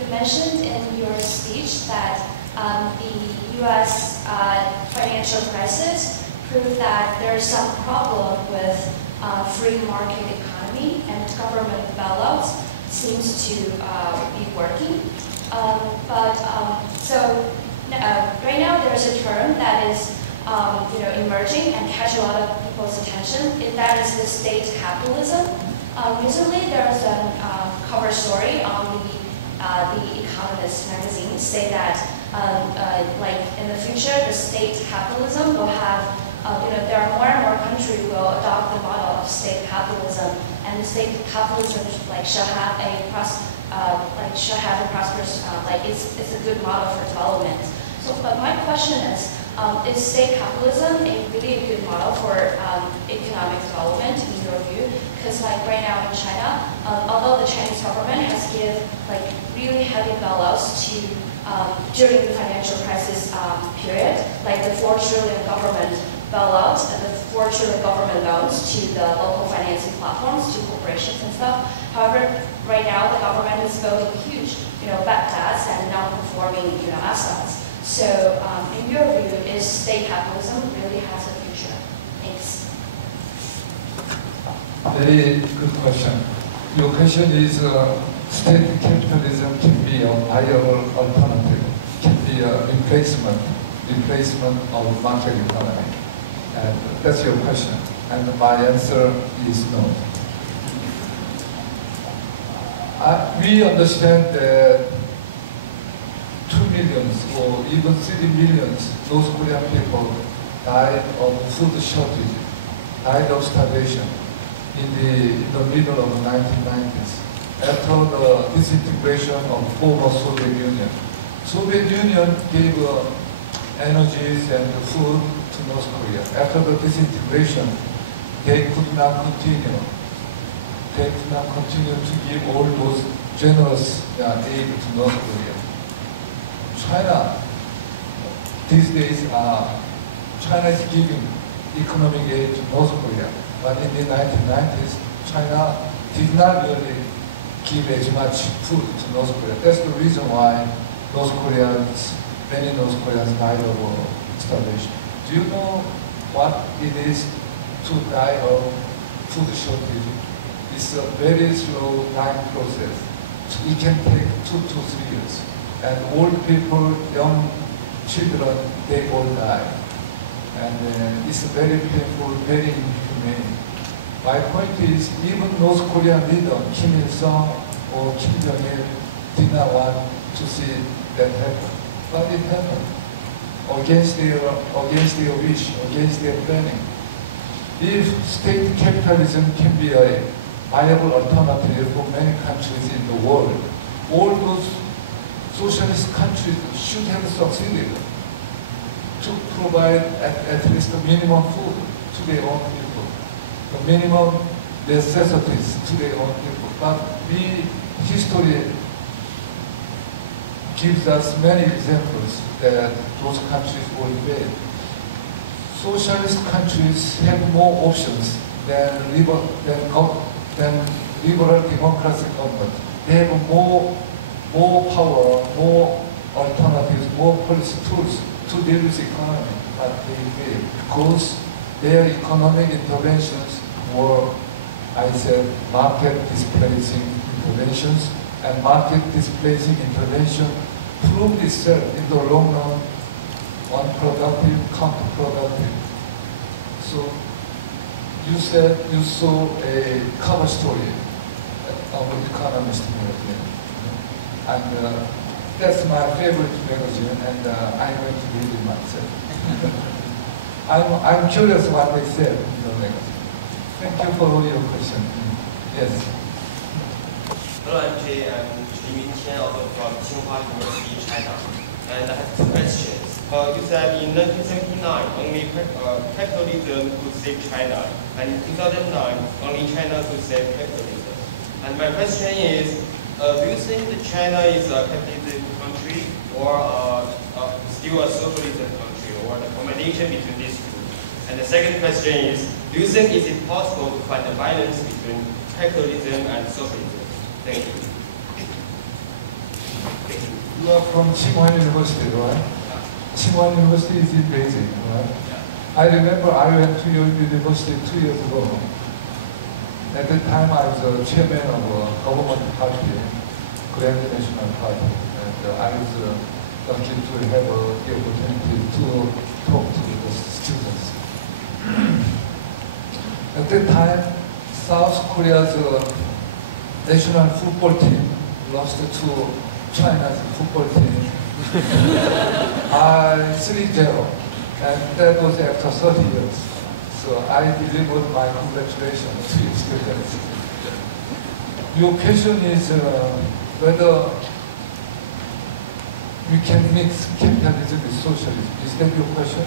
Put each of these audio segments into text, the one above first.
You mentioned in your speech that the U.S. Financial crisis proved that there's some problem with free market economy and government bailouts seems to be working. Right now there's a term that is emerging and catch a lot of people's attention. That is the state capitalism. Recently there was a cover story on the Economist magazine say that like in the future the state capitalism will have there are more and more countries will adopt the model of state capitalism, and the state capitalism shall have a prosperous it's a good model for development. So, but my question is state capitalism a really good model for economic development in your view? Because like right now in China, although the Chinese government has given like really heavy bailouts to during the financial crisis period, like the 4 trillion government bailout and the 4 trillion government loans to the local financing platforms, to corporations and stuff. However, right now the government is building huge, bad debts and non-performing, assets. So, in your view, is state capitalism really has a future? Thanks. Very good question. Your question is state capitalism can be a viable alternative, can be a replacement of market economy. And that's your question. And my answer is no. We understand that 2 million or even 3 million North Korean people died of food shortage, died of starvation in the middle of the 1990s after the disintegration of former Soviet Union. Soviet Union gave energies and food to North Korea. After the disintegration, they could not continue. They could not continue to give all those generous aid to North Korea. China, these days, China is giving economic aid to North Korea. But in the 1990s, China did not really give as much food to North Korea. That's the reason why many North Koreans died of starvation. Do you know what it is to die of food shortage? It's a very slow dying process. It can take 2 to 3 years. And old people, young children, they all die. And it's very painful, very inhumane. My point is, even North Korean leader, Kim Il-sung or Kim Jong-il, did not want to see that happen. But it happened. Against their wish, against their planning. If state capitalism can be a viable alternative for many countries in the world, all those socialist countries should have succeeded to provide at least the minimum food to their own people, the minimum necessities to their own people. But history gives us many examples that those countries will fail. Socialist countries have more options than liberal democratic government. They have more power, more alternatives, more policy tools to deal with the economy, but they fail because their economic interventions were, I said, market displacing interventions, and market displacing intervention proved itself in the long run unproductive, counterproductive. So you said you saw a cover story of the Economist magazine, and that's my favorite magazine, and I'm going to read it myself. I'm curious what they said in the magazine. Thank you for your question. Yes. Hello, MJ. I'm Yon-Sei from Chung Mong Joon, China, and I have 2 questions. You said in 1979 only capitalism could save China, and in 2009 only China could save capitalism. And my question is, do you think that China is a capitalist country or still a socialist country, or the combination between these two? And the second question is, do you think is it possible to find a balance between capitalism and socialism? Thank you. You are from Chung Mong University, right? Chung Mong University is in Beijing, right? I remember I went to your university 2 years ago. At that time, I was the chairman of a government party, Grand National Party, and I was lucky to have the opportunity to talk to the students. At that time, South Korea's national football team lost to China's football team 3-0, and that was after 30 years. So I delivered my congratulations to you students. Your question is whether we can mix capitalism with socialism. Is that your question?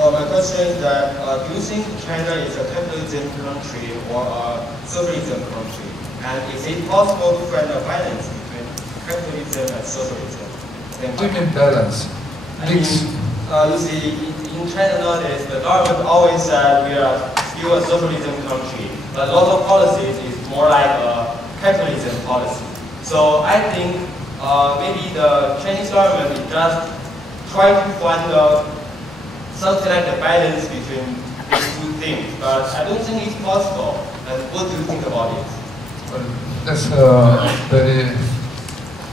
My question is that do you think China is a capitalism country or a socialism country? And is it possible to find a balance between capitalism and socialism? What do you mean balance? Mix. You see, in China nowadays, the government always said we are still a socialism country, but a lot of policies is more like a capitalism policy. So I think maybe the Chinese government is just trying to find something like the balance between these two things, but I don't think it's possible. And what do you think about it? Well, that's a very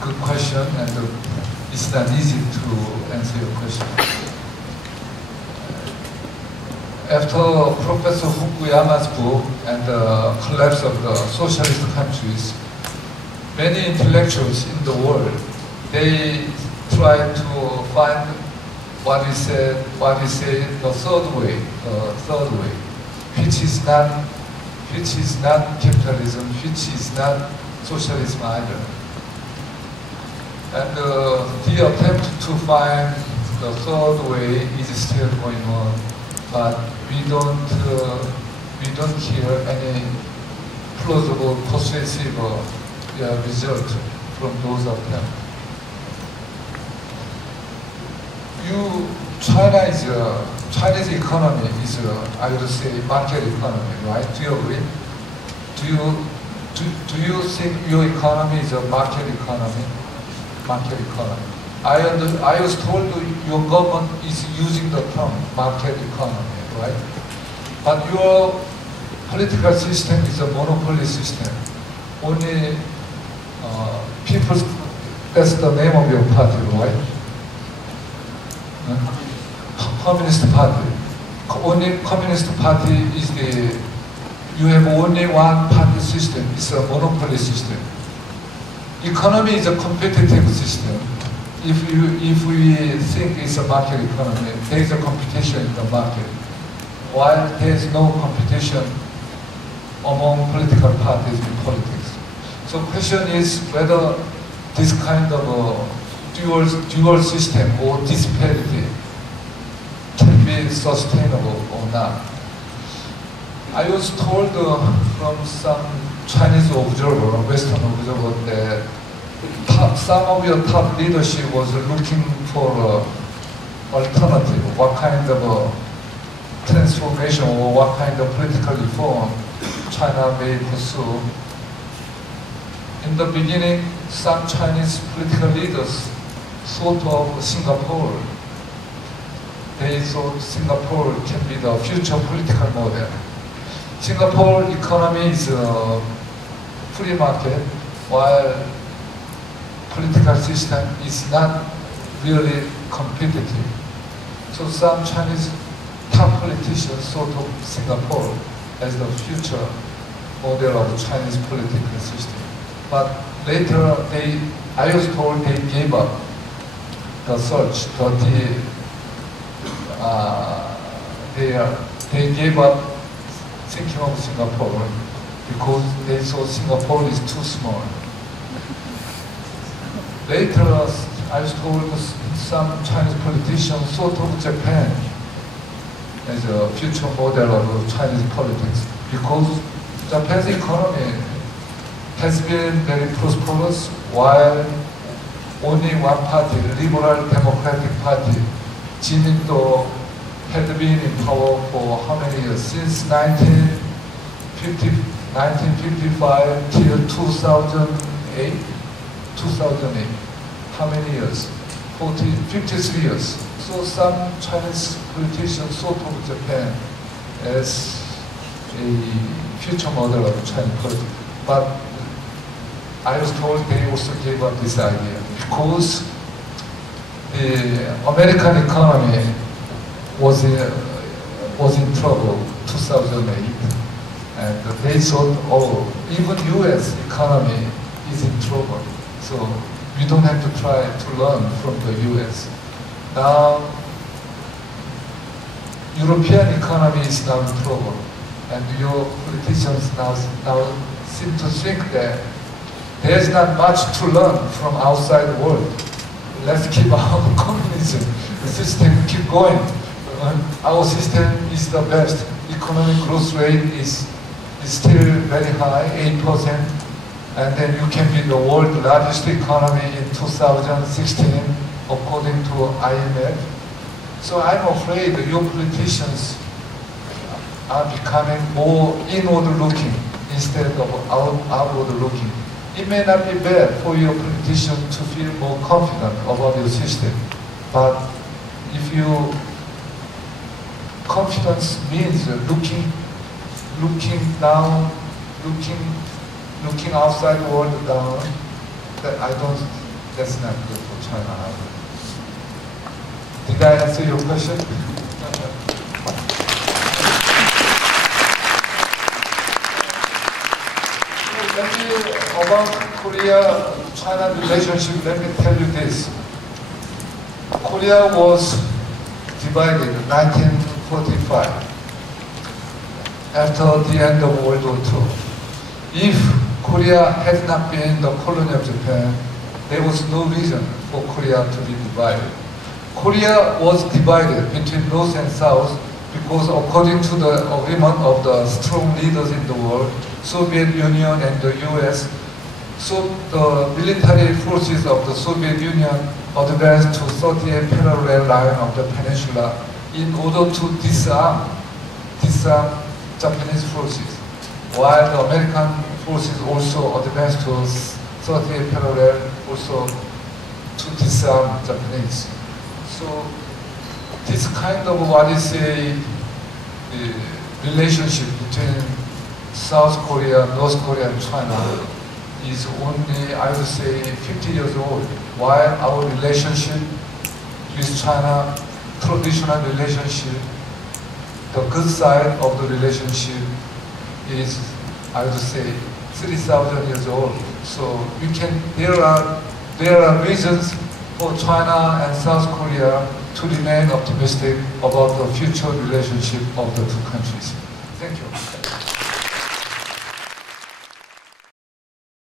good question, and it's not easy to answer your question. After Professor Fukuyama's book and the collapse of the socialist countries, many intellectuals in the world, they try to find what we say the third way, which is not capitalism, which is not socialism either. And the attempt to find the third way is still going on, but we don't hear any plausible, persuasive result from those attempts. Chinese economy is, I would say, market economy, right? Do you agree? Do you think your economy is a market economy? Market economy. I was told your government is using the term market economy, right? But your political system is a monopoly system. Only people's, that's the name of your party, right? Communist Party. Only Communist Party is you have only one party system. It's a monopoly system. Economy is a competitive system. If we think it's a market economy, there is a competition in the market. While there is no competition among political parties in politics. So the question is whether this kind of dual system or disparity can be sustainable or not. I was told from some Chinese observer, Western observer, that some of your top leadership was looking for alternative, what kind of transformation or what kind of political reform China may pursue. In the beginning, some Chinese political leaders thought of Singapore. They thought Singapore can be the future political model. Singapore economy is a free market, while political system is not really competitive. So some Chinese top politicians thought of Singapore as the future model of Chinese political system. But later, I was told they gave up the search, they gave up thinking of Singapore because they saw Singapore is too small. Later, I was told some Chinese politicians thought of Japan as a future model of Chinese politics because Japan's economy has been very prosperous while only one party, the Liberal Democratic Party, Jiminto, had been in power for how many years? Since 1955 till 2008, 2008. How many years? 53 years. So some Chinese politicians thought of Japan as a future model of Chinese politics. But I was told they also gave up this idea because the American economy was in trouble 2008, and they thought, oh, even U.S. economy is in trouble, so we don't have to try to learn from the U.S. Now, European economy is now in trouble, and your politicians now seem to think that there's not much to learn from outside the world. Let's keep our communism system keep going. Our system is the best. Economic growth rate is still very high, 8%, and then you can be the world's largest economy in 2016, according to IMF. So I'm afraid that your politicians are becoming more inward-looking instead of outward-looking. It may not be bad for your politician to feel more confident about your system, but if you confidence means looking down, looking outside the world down, that's not good for China. Did I answer your question? About Korea-China relationship, let me tell you this. Korea was divided in 1945 after the end of World War II. If Korea had not been the colony of Japan, there was no reason for Korea to be divided. Korea was divided between North and South because according to the agreement of the strong leaders in the world, Soviet Union and the US, so the military forces of the Soviet Union advanced to 38th parallel line of the peninsula in order to disarm Japanese forces, while the American forces also advanced to 38th parallel also to disarm Japanese. So this kind of what is a relationship between South Korea, North Korea, and China is only, I would say, 50 years old, while our relationship with China, traditional relationship, the good side of the relationship is, I would say, 3,000 years old. So there are reasons for China and South Korea to remain optimistic about the future relationship of the two countries.